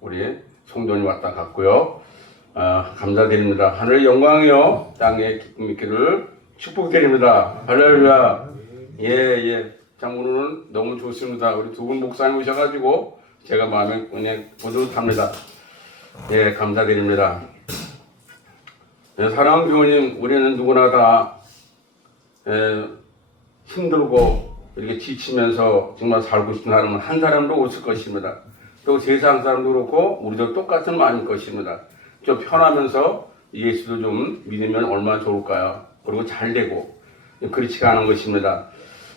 우리 성도님 왔다 갔고요. 감사드립니다. 하늘의 영광이요 땅의 기쁨 있기를 축복드립니다. 할렐루야. 예. 참 오늘은 너무 좋습니다. 우리 두 분 목사님 오셔가지고 제가 마음에 그냥 뿌듯합니다. 예, 감사드립니다. 사랑하는 교우님, 우리는 누구나 다 힘들고 이렇게 지치면서 정말 살고 싶은 사람은 한 사람도 없을 것입니다. 또 세상 사람도 그렇고 우리도 똑같은 마음일 것입니다. 좀 편하면서 예수도 좀 믿으면 얼마나 좋을까요? 그리고 잘 되고 그렇지가 않은 것입니다.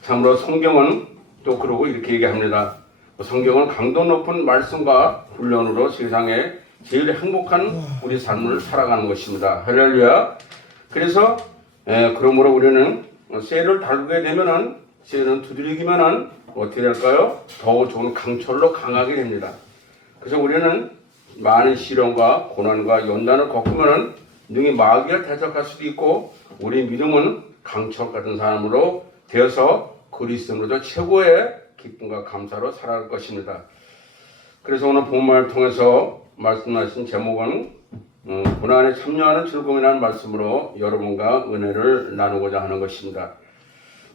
참으로 성경은 또 그러고 이렇게 얘기합니다. 성경은 강도 높은 말씀과 훈련으로 세상에 제일 행복한 우리 삶을 살아가는 것입니다. 할렐루야. 그래서 그러므로 우리는 쇠를 달구게 되면은 쇠는 두드리기면은 어떻게 될까요? 더 좋은 강철로 강하게 됩니다. 그래서 우리는 많은 시련과 고난과 연단을 겪으면은 능히 마귀가 대적할 수도 있고 우리 믿음은 강철 같은 사람으로 되어서 그리스도로 최고의 기쁨과 감사로 살아갈 것입니다. 그래서 오늘 본문을 통해서 말씀하신 제목은 고난에 참여하는 즐거움이라는 말씀으로 여러분과 은혜를 나누고자 하는 것입니다.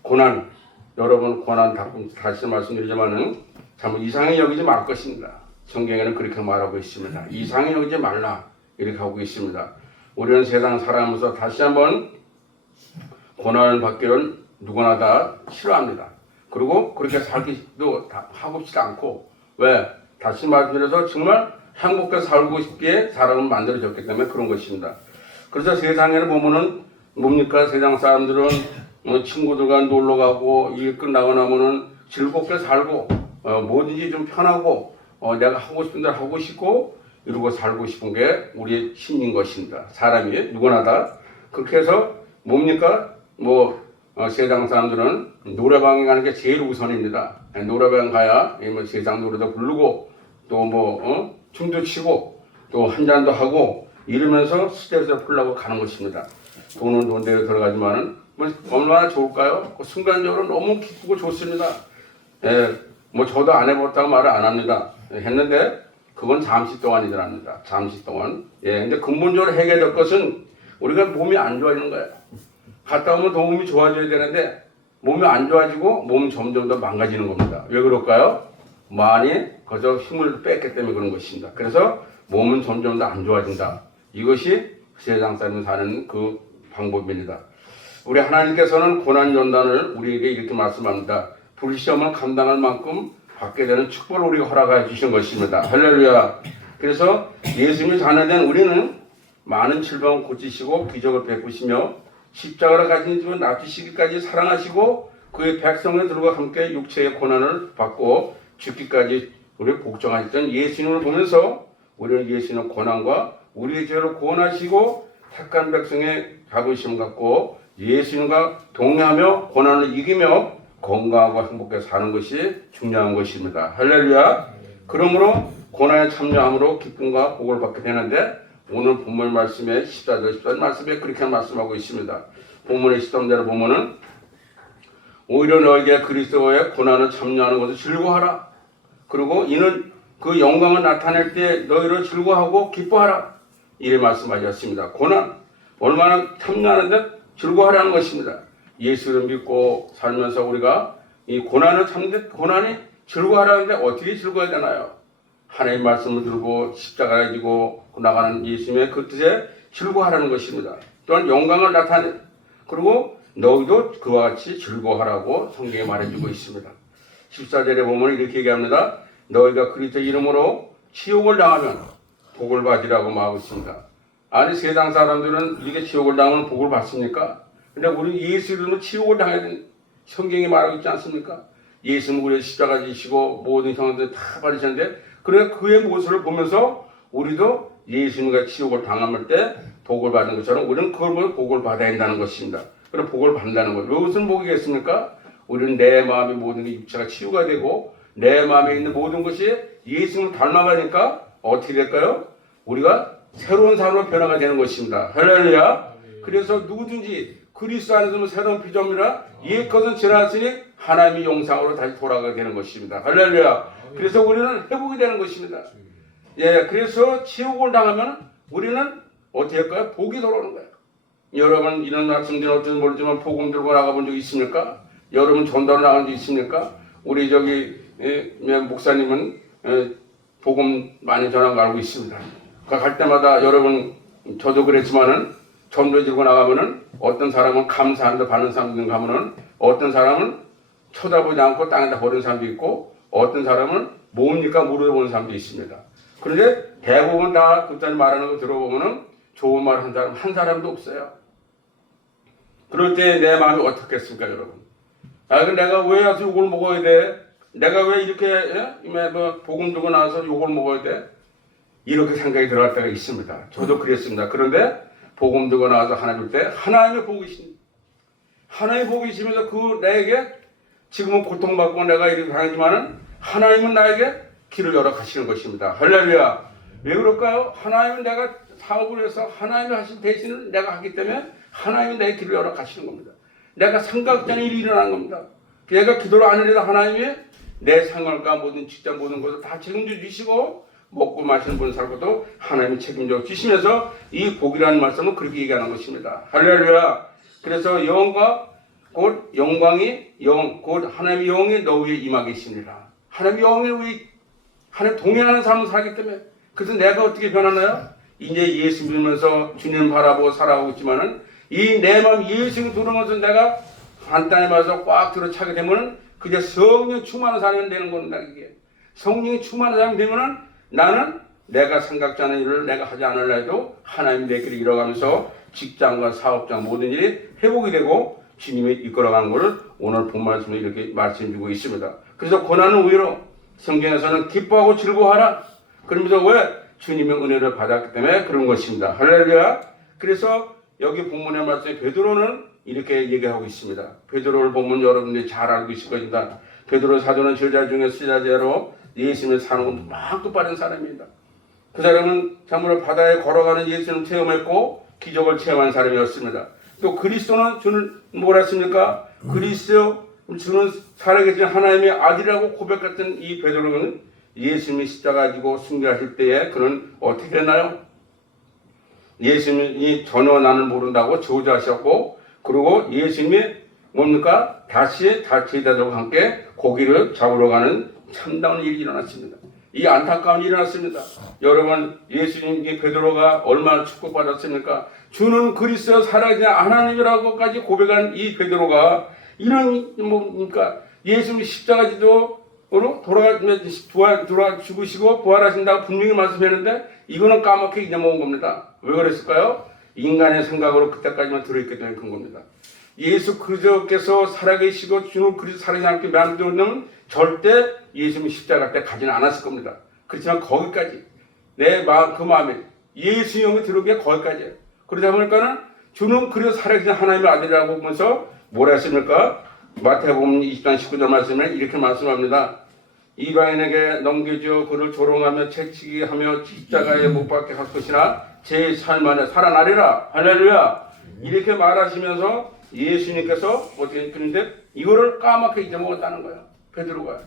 고난, 여러분 고난 다시 말씀드리지만은 참 이상히 여기지 말 것입니다. 성경에는 그렇게 말하고 있습니다. 이상히 여기지 말라 이렇게 하고 있습니다. 우리는 세상 살아가면서 다시 한번 고난을 받기를 누구나 다 싫어합니다. 그리고 그렇게 살기도 하고 싶지 않고 왜? 다시 말씀드려서 정말 행복하게 살고 싶게 사람을 만들어졌기 때문에 그런 것입니다. 그래서 세상에는 보면은 뭡니까? 세상 사람들은 친구들과 놀러 가고 일 끝나고 나면은 즐겁게 살고 뭐든지 좀 편하고 내가 하고 싶은 대로 하고 싶고 이러고 살고 싶은 게 우리의 심리인 것입니다. 사람이 누구나 다 그렇게 해서 뭡니까? 세상 사람들은 노래방에 가는 게 제일 우선입니다. 노래방 가야 세상 노래도 부르고 또 춤도 추고 또 한 잔도 하고 이러면서 스트레스를 풀려고 가는 것입니다. 돈은 돈대로 들어가지만은 얼마나 좋을까요? 순간적으로 너무 기쁘고 좋습니다. 저도 안 해봤다고 말을 안 합니다. 했는데 그건 잠시 동안이더랍니다. 잠시 동안. 근데 근본적으로 해결될 것은 우리가 몸이 안 좋아지는 거예요. 갔다 오면 더 몸이 좋아져야 되는데 몸이 안 좋아지고 몸 점점 더 망가지는 겁니다. 왜 그럴까요? 많이 거저 힘을 뺐기 때문에 그런 것입니다. 그래서 몸은 점점 더 안 좋아진다. 이것이 세상 사람이 사는 그 방법입니다. 우리 하나님께서는 고난 연단을 우리에게 이렇게 말씀합니다. 불시험을 감당할 만큼 받게 되는 축복을 우리가 허락해 주신 것입니다. 할렐루야. 그래서 예수님이 자녀된 우리는 많은 질병을 고치시고 기적을 베푸시며 십자가를 가진 집을 납치시기까지 사랑하시고 그의 백성들과 함께 육체의 고난을 받고 죽기까지 우리를 복종하셨던 예수님을 보면서 우리는 예수님의 고난과 우리의 죄를 구원하시고 택한 백성의 자부심 갖고 예수님과 동행하며 고난을 이기며 건강하고 행복하게 사는 것이 중요한 것입니다. 할렐루야. 그러므로 고난에 참여함으로 기쁨과 복을 받게 되는데 오늘 본문 말씀에 14절 말씀에 그렇게 말씀하고 있습니다. 본문의 13절을 보면은 오히려 너에게 그리스도의 고난을 참여하는 것을 즐거워하라. 그리고 이는 그 영광을 나타낼 때 너희를 즐거워하고 기뻐하라. 이래 말씀하셨습니다. 고난 얼마나 참여하는데 즐거워하라는 것입니다. 예수를 믿고 살면서 우리가 이 고난이 즐거워하라는데 어떻게 즐거워야 되나요? 하나님 말씀을 들고 십자가를 지고 나가는 예수님의 그 뜻에 즐거워하라는 것입니다. 또한 영광을 나타내 그리고 너희도 그와 같이 즐거워하라고 성경에 말해주고 있습니다. 14절에 보면 이렇게 얘기합니다. 너희가 그리스도 이름으로 치욕을 당하면 복을 받으라고 말하고 있습니다. 아니 세상 사람들은 이렇게 치욕을 당하면 복을 받습니까? 근데 우리 예수 이름으로 치욕을 당해야 되는 성경이 말하고 있지 않습니까? 예수는 우리의 십자가 지시고 모든 형들 다 받으셨는데 그래 그의 모습을 보면서 우리도 예수님과 치욕을 당할 때 복을 받는 것처럼 우리는 그걸 보면 복을 받아야 한다는 것입니다. 그럼 복을 받는다는 거예요. 무슨 복이겠습니까? 우리는 내 마음의 모든 게 육체가 치유가 되고 내 마음에 있는 모든 것이 예수님을 닮아가니까 어떻게 될까요? 우리가 새로운 사람으로 변화가 되는 것입니다. 할렐루야. 그래서 누구든지 그리스도 안에서 새로운 피조물이라 옛 것은 지났으니 하나님의 영상으로 다시 돌아가게 되는 것입니다. 할렐루야. 그래서 우리는 회복이 되는 것입니다. 예, 그래서 지옥을 당하면 우리는 어떻게 할까요? 복이 돌아오는 거예요. 여러분 이런 말씀드린 어떤 모르지만 복음 들고 나가본 적 있습니까? 여러분 전도로 나간 적 있습니까? 우리 저기 목사님은 복음 많이 전한 거 알고 있습니다. 갈 때마다 여러분 저도 그랬지만은 전도 들고 나가면은 어떤 사람은 감사한다 받는 사람들 가면은 어떤 사람은 쳐다보지 않고 땅에다 버리는 사람도 있고 어떤 사람은 뭡니까 물어보는 사람도 있습니다. 그런데 대부분 다 그들 말하는 거 들어보면은 좋은 말 한 사람도 없어요. 그럴 때 내 마음이 어떻겠습니까, 여러분? 그럼 내가 왜 와서 욕을 먹어야 돼? 내가 왜 이렇게 복음 들고 나와서 욕을 먹어야 돼? 이렇게 생각이 들어갈 때가 있습니다. 저도 그랬습니다. 그런데 복음 들고 나와서 하나님 때 하나님의 복이 있습니다. 하나님의 복이 있으면서 그 나에게 지금은 고통받고 내가 이렇게 당하지만은 하나님은 나에게 길을 열어 가시는 것입니다. 할렐루야. 왜 그럴까요? 하나님은 내가 사업을 해서 하나님이 하신 대신을 내가 하기 때문에 하나님이 내 길을 열어 가시는 겁니다. 내가 삼각장의 일이 일어나는 겁니다. 내가 기도를 안 해도 하나님이 내 생활과 모든 직장 모든 것을 다 책임져 주시고 먹고 마시는 분 살고도 하나님이 책임져 주시면서 이 복이라는 말씀은 그렇게 얘기하는 것입니다. 할렐루야. 그래서 영과 곧 영광이 곧 하나님의 영이 너 위에 임하 계시니라. 하나님의 영이 우리 하나님 동행하는 삶을 살기 때문에 그래서 내가 어떻게 변하나요? 이제 예수 믿으면서 주님 바라보고 살아가고 있지만은 이 내 마음 예수 들으면서 내가 한 땅에 와서 꽉 들어차게 되면은 그게 성령 충만한 사람이 되는 겁니다. 이게 성령이 충만한 사람이 되면은 나는 내가 생각지 않은 일을 내가 하지 않으려 해도 하나님 내 길을 이뤄가면서 직장과 사업장 모든 일이 회복이 되고 주님이 이끌어가는 것을 오늘 본 말씀에 이렇게 말씀해주고 있습니다. 그래서 고난은 오히려 성경에서는 기뻐하고 즐거워하라. 그러면서 왜? 주님의 은혜를 받았기 때문에 그런 것입니다. 할렐루야. 그래서 여기 본문의 말씀에 베드로는 이렇게 얘기하고 있습니다. 베드로를 보면 여러분들이 잘 알고 있을 것입니다. 베드로 사도는 제자 중에 제자로 예수님의 사는 막 똑바른 사람입니다. 그 사람은 참으로 바다에 걸어가는 예수님을 체험했고 기적을 체험한 사람이었습니다. 또 그리스도는 주는 뭐라 했습니까? 그리스도 주는 살아계신 하나님의 아들이라고 고백했던 이 베드로는 예수님이 십자가 지고 순교하실 때에 그는 어떻게 됐나요? 예수님이 전혀 나는 모른다고 저주하셨고 그리고 예수님이 뭡니까? 다시 제자들과 함께 고기를 잡으러 가는 참다운 일이 일어났습니다. 이 안타까운 일이 일어났습니다. 여러분 예수님이 베드로가 얼마나 축복받았습니까? 주는 그리스도 살아계신 하나님이라고까지 고백한 이 베드로가 이런 뭡니까? 예수님이 십자가 지도로 돌아 죽으시고 부활하신다고 분명히 말씀했는데 이거는 까맣게 잊어먹은 겁니다. 왜 그랬을까요? 인간의 생각으로 그때까지만 들어있기 때문에 그런 겁니다. 예수 그리스도께서 살아계시고 주는 그리스도 살아계신 하나님께 만들어놓는 절대 예수님 십자가 때 가지는 않았을 겁니다. 그렇지만 거기까지 내 마음 그 마음에 예수 영이 들어오기에 거기까지예요. 그러다 보니까는 주는 그리스도 살아계신 하나님의 아들이라고 보면서 뭐라 했습니까? 마태복음 20장 19절 말씀에 이렇게 말씀합니다. 이방인에게 넘겨줘 그를 조롱하며 채찍이 하며 십자가에 못 박게 할 것이나 제 삶 안에 살아나리라. 할렐루야. 이렇게 말하시면서 예수님께서 어떻게 그런데 이거를 까맣게 잊어먹었다는 거예요. 베드로가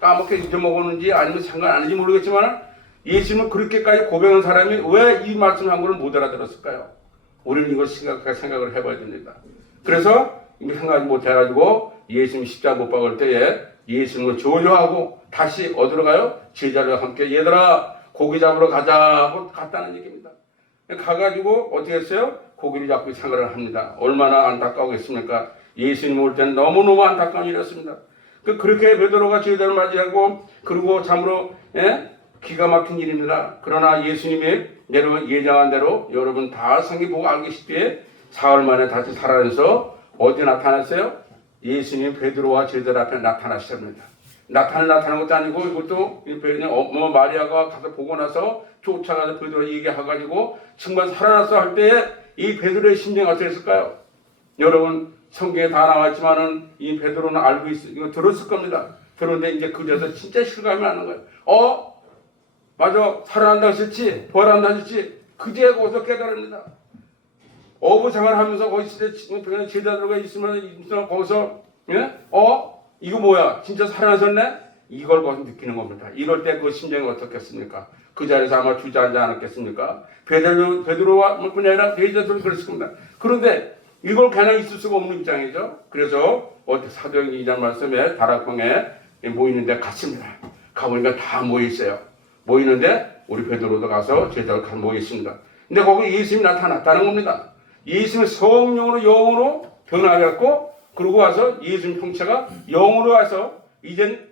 까맣게 잊어먹었는지 아니면 상관 안 했는지 모르겠지만 예수님은 그렇게까지 고백한 사람이 왜 이 말씀한 것을 못 알아들었을까요? 우리는 이걸 생각을 해봐야 됩니다. 그래서 이미 생각 못해가지고 예수님 십자가 못 박을 때에 예수님을 조조하고 다시 어디로 가요? 제자들과 함께 얘들아 고기 잡으러 가자 하고 갔다는 얘기입니다. 가가지고 어떻게 했어요? 고기를 잡고 생활을 합니다. 얼마나 안타까우겠습니까? 예수님 올 때는 너무너무 안타까운 일이었습니다. 그렇게 베드로가 제자를 맞이하고 그리고 참으로 기가 막힌 일입니다. 그러나 예수님이 여러분 예정한 대로 여러분 다 성경 보고 알고 계시기에 사흘 만에 다시 살아나서 어디 나타났어요? 예수님 베드로와 제자들 앞에 나타나셨습니다. 나타난 것도 아니고 이것도 엄마 마리아가 가서 보고 나서 쫓아가서 베드로 얘기해가지고 정말 살아났어 할 때에 이 베드로의 심정이 어땠을까요? 여러분 성경에 다 나왔지만은 이 베드로는 알고 이거 들었을 겁니다. 그런데 이제 그제서 진짜 실감이 나는 거예요. 맞아 살아난다 하셨지 부활한다 하셨지 그제 거기서 깨달습니다. 어부 생활하면서 거기 제자들과 있으면 거기서 이거 뭐야 진짜 살아나셨네 이걸 거기서 느끼는 겁니다. 이럴 때 그 심정이 어떻겠습니까? 그 자리에서 아마 주저앉지 않았겠습니까? 베드로와 뿐 아니라 제자들도 그랬을 겁니다. 그런데 이걸 그냥 있을 수가 없는 입장이죠. 그래서 사도행 2장 말씀에 다락방에 모이는데 갔습니다. 가보니까 다 모여 있어요. 모이는데 우리 베드로도 가서 제자들 가서 모여 있습니다. 근데 거기 예수님이 나타났다는 겁니다. 예수님이 성령으로 영으로 변화했고, 그러고 와서 예수님 형체가 영으로 와서 이젠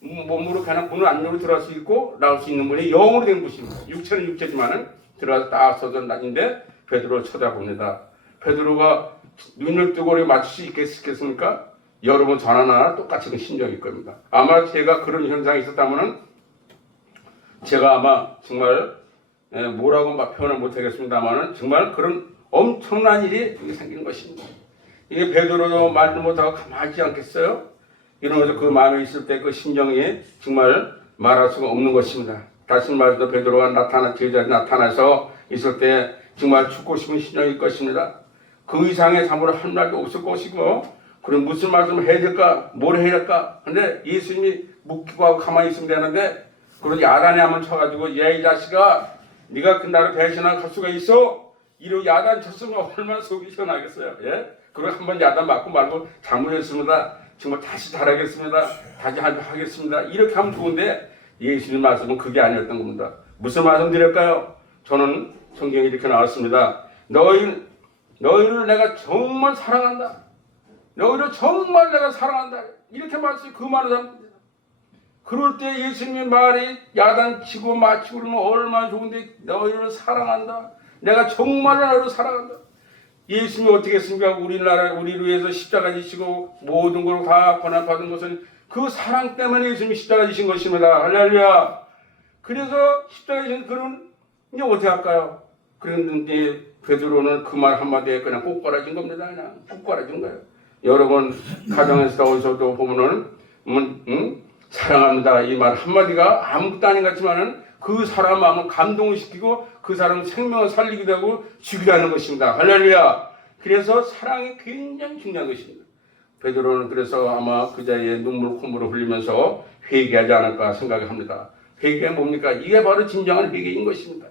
몸으로 그냥 문을 안으로 들어갈 수 있고 나올 수 있는 분이 영으로 된 분입니다. 육체는 육체지만은 들어가서 딱 서서 나인데 베드로를 쳐다봅니다. 베드로가 눈을 뜨고 우리 맞출 수 있겠습니까? 여러분 저나 똑같이 그 심정일 겁니다. 아마 제가 그런 현상이 있었다면은 제가 아마 정말 뭐라고 표현을 못하겠습니다만은 정말 그런 엄청난 일이 생기는 것입니다. 이게 베드로도 말도 못하고 가만히 있지 않겠어요? 이러면서 그 마음에 있을 때 그 심정이 정말 말할 수가 없는 것입니다. 다시 말해서 베드로가 제자들이 나타나서 있을 때 정말 죽고 싶은 심정일 것입니다. 그 이상의 잠으로 할 말도 없을 것이고, 그럼 무슨 말씀을 해야 될까? 뭘 해야 될까? 근데 예수님이 묵히고 하고 가만히 있으면 되는데, 그러고 야단에 한번 쳐가지고, 야, 이 자식아, 네가 그 나를 대신할 수가 있어? 이러고 야단 쳤으면 얼마나 속이 시원하겠어요. 예? 그리고 한번 야단 맞고 말고 잘못했습니다. 정말 다시 잘하겠습니다. 다시 하겠습니다. 이렇게 하면 좋은데 예수님 말씀은 그게 아니었던 겁니다. 무슨 말씀 드릴까요? 저는 성경에 이렇게 나왔습니다. 너희를 내가 정말 사랑한다. 너희를 정말 내가 사랑한다. 이렇게 말씀이 그 말을 합니다. 그럴 때 예수님의 말이 야단치고 마치고 그러면 얼마나 좋은데 너희를 사랑한다. 내가 정말로 너희를 사랑한다. 예수님이 어떻게 했습니까? 우리를 위해서 십자가 지시고 모든 걸 다 고난받은 것은 그 사랑 때문에 예수님이 십자가 지신 것입니다. 할렐루야. 그래서 십자가 지신 그런 이제 어떻게 할까요? 그런데 베드로는 그 말 한마디에 그냥 꼬꾸라진 겁니다. 그냥 꼬꾸라진 거예요. 여러분 가정에서 어디서도 보면은 사랑합니다 이 말 한마디가 아무것도 아닌 것 같지만은 그 사람 마음을 감동을 시키고 그 사람 생명을 살리기도 하고 죽이도 하는 것입니다. 할렐루야. 그래서 사랑이 굉장히 중요한 것입니다. 베드로는 그래서 아마 그 자리에 눈물 콧물을 흘리면서 회개하지 않을까 생각합니다. 회개가 뭡니까? 이게 바로 진정한 회개인 것입니다.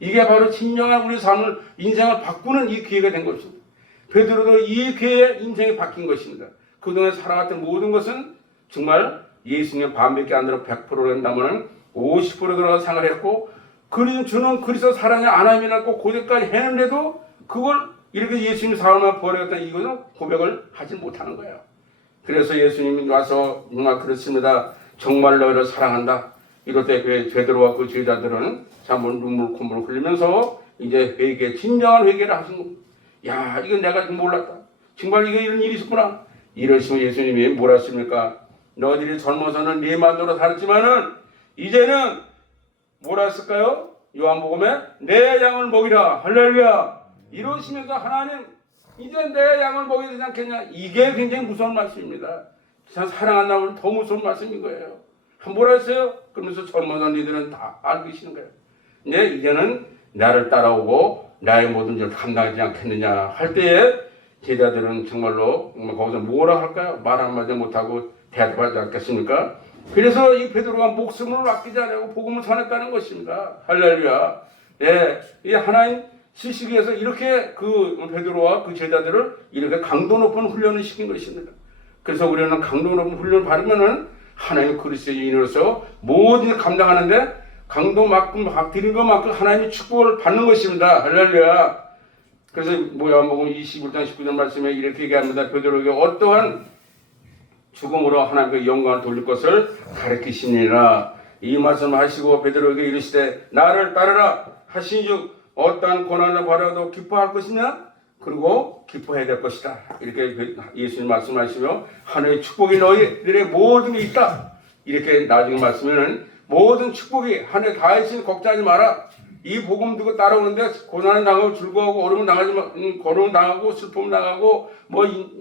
이게 바로 진정한 우리 삶을 인생을 바꾸는 이 기회가 된 것입니다. 베드로도 이 기회에 인생이 바뀐 것입니다. 그동안 살아왔던 모든 것은 정말 예수님 반밖에 안 들어 100% 된다면 50% 들어가 생활했고, 주는 그리스도 사랑이 안함이라고 고백까지 했는데도 그걸 이렇게 예수님 사랑만 버렸다 이거는 고백을 하지 못하는 거예요. 그래서 예수님이 와서 정말 그렇습니다. 정말 너희를 사랑한다. 이럴 때 베드로와 그 제자들은 잠을 눈물 콧물을 흘리면서 이제 진정한 회개를 하신 겁니다. 야, 이건 내가 몰랐다. 정말 이런 일이 있었구나. 이러시면 예수님이 뭐라 했습니까? 너희들이 젊어서는 네 마음대로 살았지만은 이제는 뭐라 했을까요? 요한복음에 내 양을 먹이라. 할렐루야. 이러시면서 하나님 이제 내 양을 먹여야 되지 않겠냐. 이게 굉장히 무서운 말씀입니다. 참 사랑한다면 더 무서운 말씀인 거예요. 뭐라 했어요? 그러면서 젊어서 너희들은 다 알고 계시는 거예요. 이제는 나를 따라오고 나의 모든 일을 감당하지 않겠느냐 할 때에 제자들은 정말로 거기서 뭐라 할까요? 말 한마디 못하고 대답하지 않겠습니까? 그래서 이 베드로가 목숨을 아끼지 않고 복음을 전했다는 것입니다. 할렐루야. 예, 이 하나님 쓰시기 위해서 이렇게 그 베드로와 그 제자들을 이렇게 강도 높은 훈련을 시킨 것입니다. 그래서 우리는 강도 높은 훈련을 받으면은 하나님 그리스도인으로서 모든 일 감당하는데 강도만큼 드린 것만큼 하나님의 축복을 받는 것입니다. 할렐루야. 그래서 요한복음 21장 19절 말씀에 이렇게 얘기합니다. 베드로에게 어떠한 죽음으로 하나님께 영광을 돌릴 것을 가르치시니라. 이 말씀을 하시고 베드로에게 이르시되 나를 따르라 하시니즉 어떠한 고난을 받아도 기뻐할 것이냐? 그리고 기뻐해야 될 것이다. 이렇게 예수님 말씀하시며 하나님의 축복이 너희들의 모든 게 있다. 이렇게 나중에 말씀에는 모든 축복이 하늘에 다 있으니 걱정하지 마라. 이 복음 두고 따라오는데 고난을 당하고 즐거워하고 어려움을 당하고 슬픔을 당하고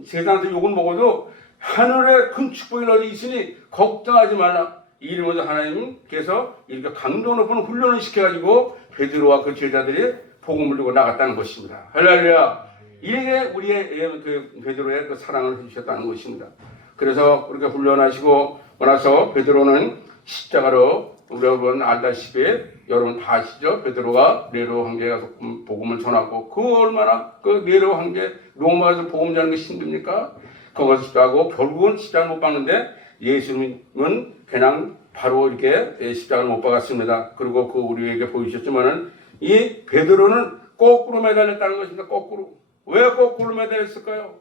세상에서 욕을 먹어도 하늘에 큰 축복이 너희 있으니 걱정하지 말라. 이러면서 하나님께서 이렇게 강도 높은 훈련을 시켜가지고 베드로와 그 제자들이 복음을 들고 나갔다는 것입니다. 할렐루야. 이게 우리의 그 베드로의 그 사랑을 해주셨다는 것입니다. 그래서 그렇게 훈련하시고 나서 베드로는 십자가로 우리 여러분 알다시피 여러분 다 아시죠? 베드로가 네로 황제에 가서 복음을 전하고 그 얼마나 그 네로 황제 로마에서 복음 전하는 게 힘듭니까? 그것을 십자가고 결국은 십자가를 못 박는데 예수님은 그냥 바로 이렇게 십자가를 못 박았습니다. 그리고 그 우리에게 보여주셨지만은 이 베드로는 거꾸로 매달렸다는 것입니다. 거꾸로. 왜 거꾸로 매달렸을까요?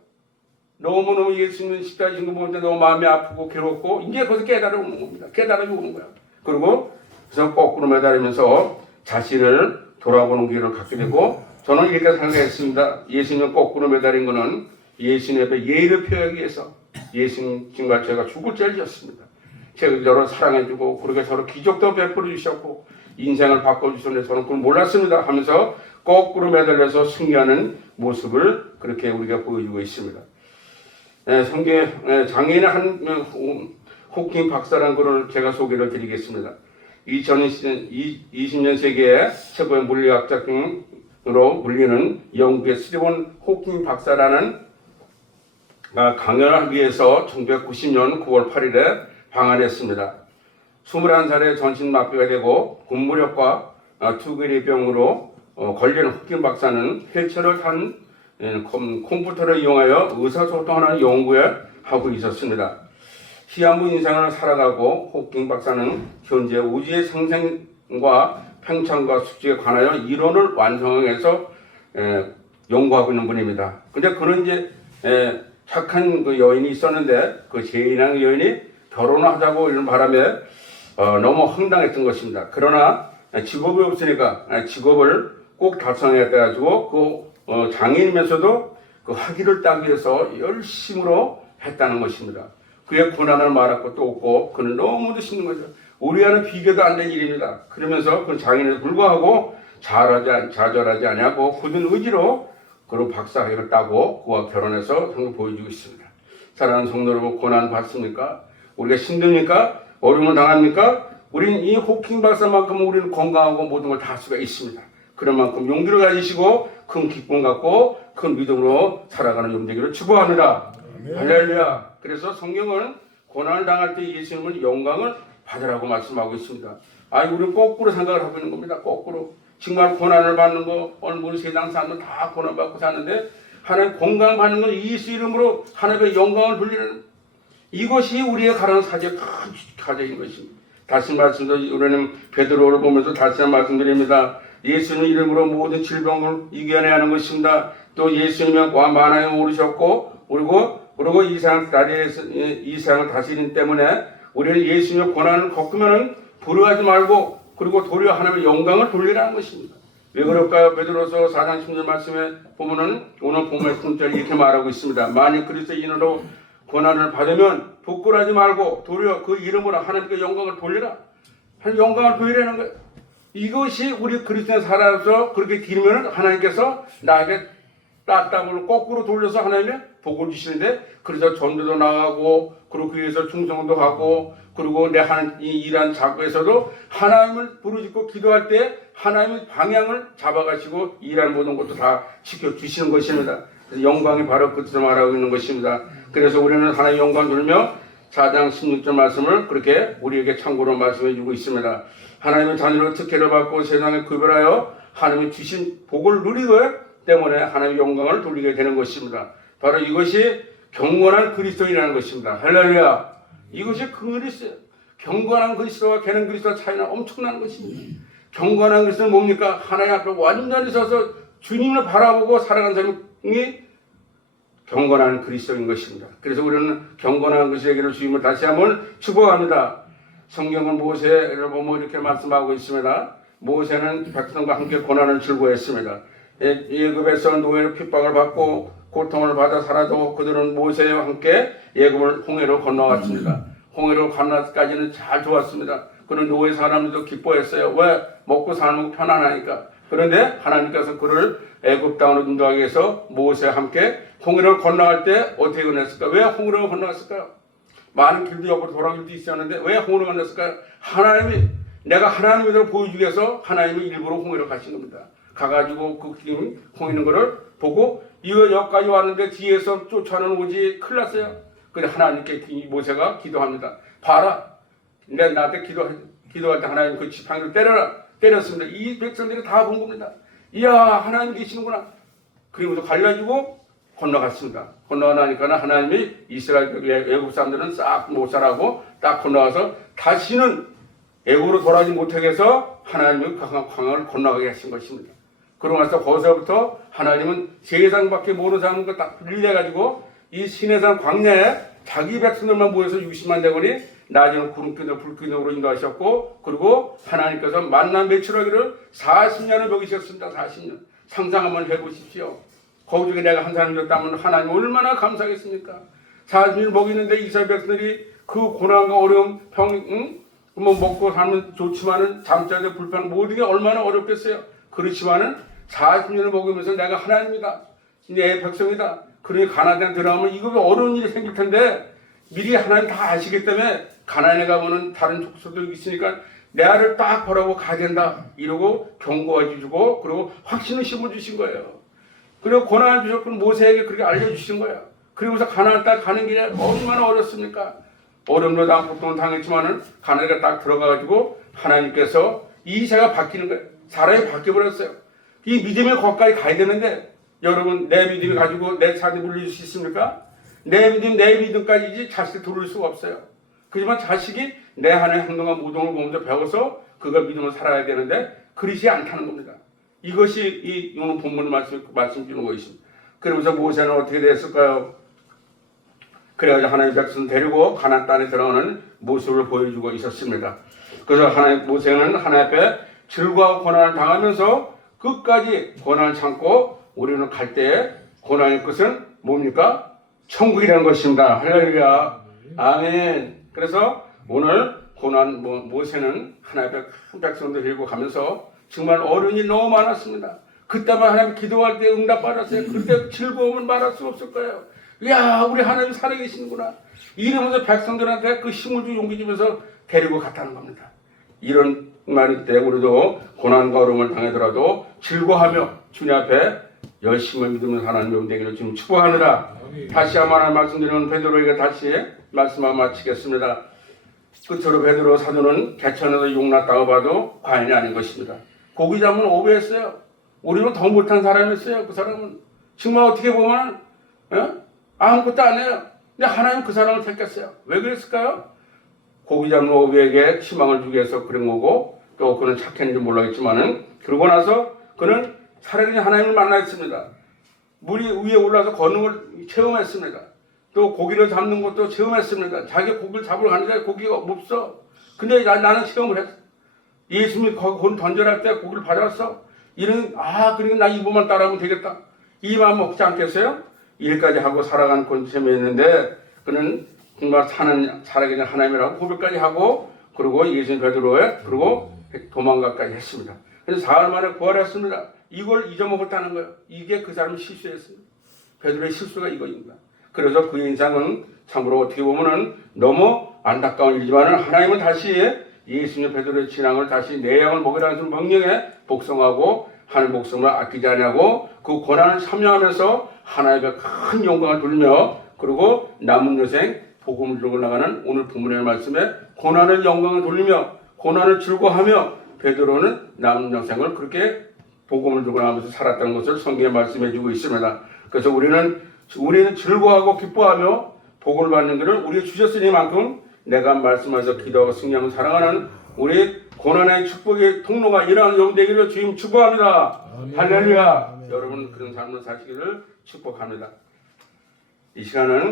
너무너무 예수님 십자가 지는 거 보는데 너무 마음이 아프고 괴롭고 이제 거기서 깨달아 오는 겁니다. 깨달아 오는 거야. 그리고 그래서 거꾸로 매달리면서 자신을 돌아보는 길을 갖게 되고 저는 이렇게 생각했습니다. 예수님 거꾸로 매달린 것은 예수님 앞에 예의를 표하기 위해서 예수님과 제가 죽을 죄를 졌습니다. 제가 저를 사랑해주고 그렇게 저를 기적도 베풀어 주셨고 인생을 바꿔주셨는데 저는 그걸 몰랐습니다 하면서 거꾸로 매달려서 승리하는 모습을 그렇게 우리가 보여주고 있습니다. 장애인의 한 호킹 박사라는 것을 제가 소개를 드리겠습니다. 20년 세계의 최고의 물리학자로 불리는 영국의 스티븐 호킹 박사라는 강연을 하기 위해서 1990년 9월 8일에 방한했습니다. 21살에 전신마비가 되고 군무력과 투기리병으로 걸린 호킹 박사는 휠체어를 탄 컴퓨터를 이용하여 의사소통하는 연구에 하고 있었습니다. 시한부 인생을 살아가고 호킹 박사는 현재 우주의 생생과 팽창과 숙지에 관하여 이론을 완성해서 연구하고 있는 분입니다. 근데 그는 이제 착한 그 여인이 있었는데 그 제인한 여인이 결혼을 하자고 이런 바람에 너무 황당했던 것입니다. 그러나 직업이 없으니까 직업을 꼭 달성해야 돼가지고 장인이면서도 그 학위를 따기 위해서 열심으로 했다는 것입니다. 그의 고난을 말할 것도 없고 그는 너무도 힘든 거죠. 우리와는 비교도 안 된 일입니다. 그러면서 그 장인에도 불구하고 좌절하지 아니하고 굳은 의지로 그리고 박사 학위를 따고 그와 결혼해서 성도 보여주고 있습니다. 사랑하는 성도 여러분, 고난 받습니까? 우리가 힘듭니까? 어려움을 당합니까? 우리는 이 호킹 박사만큼 우리는 건강하고 모든 걸 다 할 수가 있습니다. 그런 만큼 용기를 가지시고 큰 기쁨 갖고 큰 믿음으로 살아가는 용 되기를 축복합니다. 할렐루야. 그래서 성경은 고난을 당할 때 예수님은 영광을 받으라고 말씀하고 있습니다. 우리는 거꾸로 생각을 하고 있는 겁니다. 거꾸로. 정말 고난을 받는 거, 오늘 세상 사람들 다 고난받고 사는데 하나님 건강 받는 건 예수 이름으로 하나님의 영광을 돌리는 이것이 우리의 가라는 사제의 큰 과제인 것입니다. 다시 말씀드리면 우리는 베드로를 보면서 다시 한 말씀드립니다. 예수님 이름으로 모든 질병을 이겨내야 하는 것입니다. 또 예수님은 만왕에 오르셨고 그리고 이 세상을 다스리는 때문에 우리는 예수님의 고난을 겪으면 부러워하지 말고 그리고 도리어 하나님의 영광을 돌리라는 것입니다. 왜 그럴까요? 베드로서 4장 10절 말씀에 보면은 오늘 본문의 3절이 이렇게 말하고 있습니다. 만일 그리스도인으로 고난을 받으면 부끄러워하지 말고 도리어 그 이름으로 하나님께 영광을 돌리라. 영광을 돌리라는 거예요. 이것이 우리 그리스도인 살아서 그렇게 기르면 하나님께서 나에게 따뜻함을 거꾸로 돌려서 하나님의 복을 주시는데 그래서 전도도 나가고 그리고 그 위해서 충성도 하고 그리고 내 하는 이 일한 작업에서도 하나님을 부르짖고 기도할 때 하나님의 방향을 잡아가시고 일하는 모든 것도 다 지켜주시는 것입니다. 영광이 바로 그것을 말하고 있는 것입니다. 그래서 우리는 하나님의 영광 돌며 4장 16절 말씀을 그렇게 우리에게 참고로 말씀해 주고 있습니다. 하나님의 자녀로 특혜를 받고 세상에 구별하여 하나님의 주신 복을 누리기 때문에 하나님의 영광을 돌리게 되는 것입니다. 바로 이것이 경건한 그리스도인이라는 것입니다. 할렐루야. 이것이 그리스도. 경건한 그리스도와 개는 그리스도와 차이는 엄청난 것입니다. 경건한 그리스도는 뭡니까? 하나님 앞에 완전히 서서 주님을 바라보고 살아가는 사람이 경건한 그리스도인 것입니다. 그래서 우리는 경건한 그리스도에게를 주임을 다시 한번 축복합니다. 성경은 모세를 보면 이렇게 말씀하고 있습니다. 모세는 백성과 함께 고난을 즐거워했습니다. 예굽에서 노예로 핍박을 받고 고통을 받아 살아도 그들은 모세와 함께 예굽을 홍해로 건너갔습니다. 홍해로 건너기까지는 잘 좋았습니다. 그런 노예 사람들도 기뻐했어요. 왜? 먹고 사는 거 편안하니까. 그런데 하나님께서 그를 애굽 땅으로 인도하기 위해서 모세와 함께 홍해를 건너갈 때 어떻게 건넜을까? 왜 홍해를 건너갔을까요? 많은 길도 옆으로 돌아갈 수 있었는데 왜 홍해를 건넜을까요? 내가 하나님을 보여주기 위해서 하나님이 일부러 홍해를 가신 겁니다. 가가지고 그 길 홍해는 거를 보고 이거 여기까지 왔는데 뒤에서 쫓아오는 오지 큰일 났어요. 근데 하나님께 모세가 기도합니다. 봐라. 내가 나한테 기도할 때 하나님 그 지팡이를 때렸습니다. 이 백성들이 다 본 겁니다. 이야, 하나님 계시는구나. 그리고서 갈라지고 건너갔습니다. 건너가니까 하나님이 이스라엘 외국 사람들은 싹 못 살아고 딱 건너가서 다시는 애국으로 돌아오지 못하게 해서 하나님이 광야를 건너가게 하신 것입니다. 그러고 나서 거기서부터 하나님은 세상밖에 모르는 사람을 딱 분리해가지고 이 시내산 광야에 자기 백성들만 모여서 60만 대군이 낮에는 구름기둥 불기둥으로 인도하셨고, 그리고 하나님께서 만나 매출하기를 40년을 먹이셨습니다. 40년. 상상 한번 해보십시오. 거기에 내가 한 사람이 줬다면 하나님 얼마나 감사하겠습니까? 40년을 먹이는데 이스라엘 백성들이 그 고난과 어려움, 뭐 먹고 살면 좋지만은 잠자리에 불편 모든 게 얼마나 어렵겠어요. 그렇지만은 40년을 먹으면서 내가 하나님이다, 내 백성이다. 그러니 가나안에 들어가면 이거 어려운 일이 생길 텐데 미리 하나님 다 아시기 때문에 가나안에 가면은 다른 족속들이 있으니까 내 아를 딱 보라고 가야 된다 이러고 경고해 주시고, 그리고 확신을 심어주신 거예요. 그리고 고난을 주셨고 모세에게 그렇게 알려주신 거예요. 그리고서 가나안 땅 가는 길에 얼마나 어렵습니까? 어려움도 다 고통을 당했지만은 가나안에 딱 들어가가지고 하나님께서 이 세가 바뀌는 거예요. 사람이 바뀌어버렸어요. 이 믿음의 거기까지 가야 되는데, 여러분 내 믿음이 가지고 내 자녀 물릴 수 있습니까? 내 믿음까지지 자식을 돌릴 수가 없어요. 그렇지만 자식이 내 하나의 행동과 모동을 보면서 배워서 그가 믿음을 살아야 되는데 그렇지 않다는 겁니다. 이것이 이 오늘 본문 말씀 주는 것입니다. 그러면서 모세는 어떻게 됐을까요? 그래가지고 하나님의 백성 데리고 가나안 땅에 들어가는 모습을 보여주고 있었습니다. 그래서 모세는 하나님 앞에 즐거워 고난을 당하면서 끝까지 고난을 참고 우리는 갈 때에 고난의 것은 뭡니까? 천국이라는 것입니다. 할렐루야. 아멘. 그래서 오늘 모세는 하나님 앞에 큰 백성들 데리고 가면서 정말 어려운 일이 너무 많았습니다. 그때만 하나님 기도할 때 응답받았어요. 그때 즐거움은 말할 수 없을 거예요. 이야, 우리 하나님 살아계시는구나. 이러면서 백성들한테 그 힘을 주고 용기 주면서 데리고 갔다는 겁니다. 이런 말일 때 우리도 고난과 어려움을 당하더라도 즐거워하며 주님 앞에 열심히 믿으면서 하나님의 은혜를 지금 축복하느라 다시 한번 말씀드리는 베드로에게 다시 말씀을 마치겠습니다. 끝으로 베드로 사도는 개천에서 용났다고 봐도 과연이 아닌 것입니다. 고기 잡으면 오버했어요. 우리는 더 못한 사람이었어요. 그 사람은 정말 어떻게 보면 아무것도 안 해요. 근데 하나님 그 사람을 택했어요. 왜 그랬을까요? 고기 잡는 오버에게 희망을 주기 위해서 그런 거고, 또 그는 착했는지 몰라겠지만은 그러고 나서 그는 살아계신 하나님을 만났습니다. 물이 위에 올라서 걷는 걸 체험했습니다. 또 고기를 잡는 것도 체험했습니다. 자기 고기를 잡으러 가는데 고기가 없어. 근데 나는 체험을 했어. 예수님이 건 던져랄 때 고기를 받았어. 그러니까 나 이분만 따라하면 되겠다. 이 마음 먹지 않겠어요? 일까지 하고 살아가는 셈이었는데 그는 정말 살아계신 하나님이라고 고백까지 하고, 그리고 예수님 베드로에 그리고 도망가까지 했습니다. 그래서 사흘 만에 부활했습니다. 이걸 잊어먹었다는 거예요. 이게 그 사람의 실수였습니다. 베드로의 실수가 이거입니다. 그래서 그 인상은 참으로 어떻게 보면은 너무 안타까운 일이지만 하나님은 다시 예수님 베드로의 신앙을 다시 내 양을 먹이라는 명령에 복종하고 하늘 목숨을 아끼지 않냐고 그 고난을 참여하면서 하나님의 큰 영광을 돌리며, 그리고 남은 여생 복음을 들고 나가는 오늘 본문의 말씀에 고난을 영광을 돌리며 고난을 즐거워하며 베드로는 남은 여생을 그렇게 복음을 들고 나가면서 살았다는 것을 성경에 말씀해 주고 있습니다. 그래서 우리는 즐거워하고 기뻐하며 복을 받는 것을 우리가 주셨으니만큼 내가 말씀하셔서 기도하고 승리하고 사랑하는 우리 고난의 축복의 통로가 일어나는 여러분 되기를 주님 축복합니다. 할렐루야. 여러분 그런 삶을 사시기를 축복합니다. 이 시간은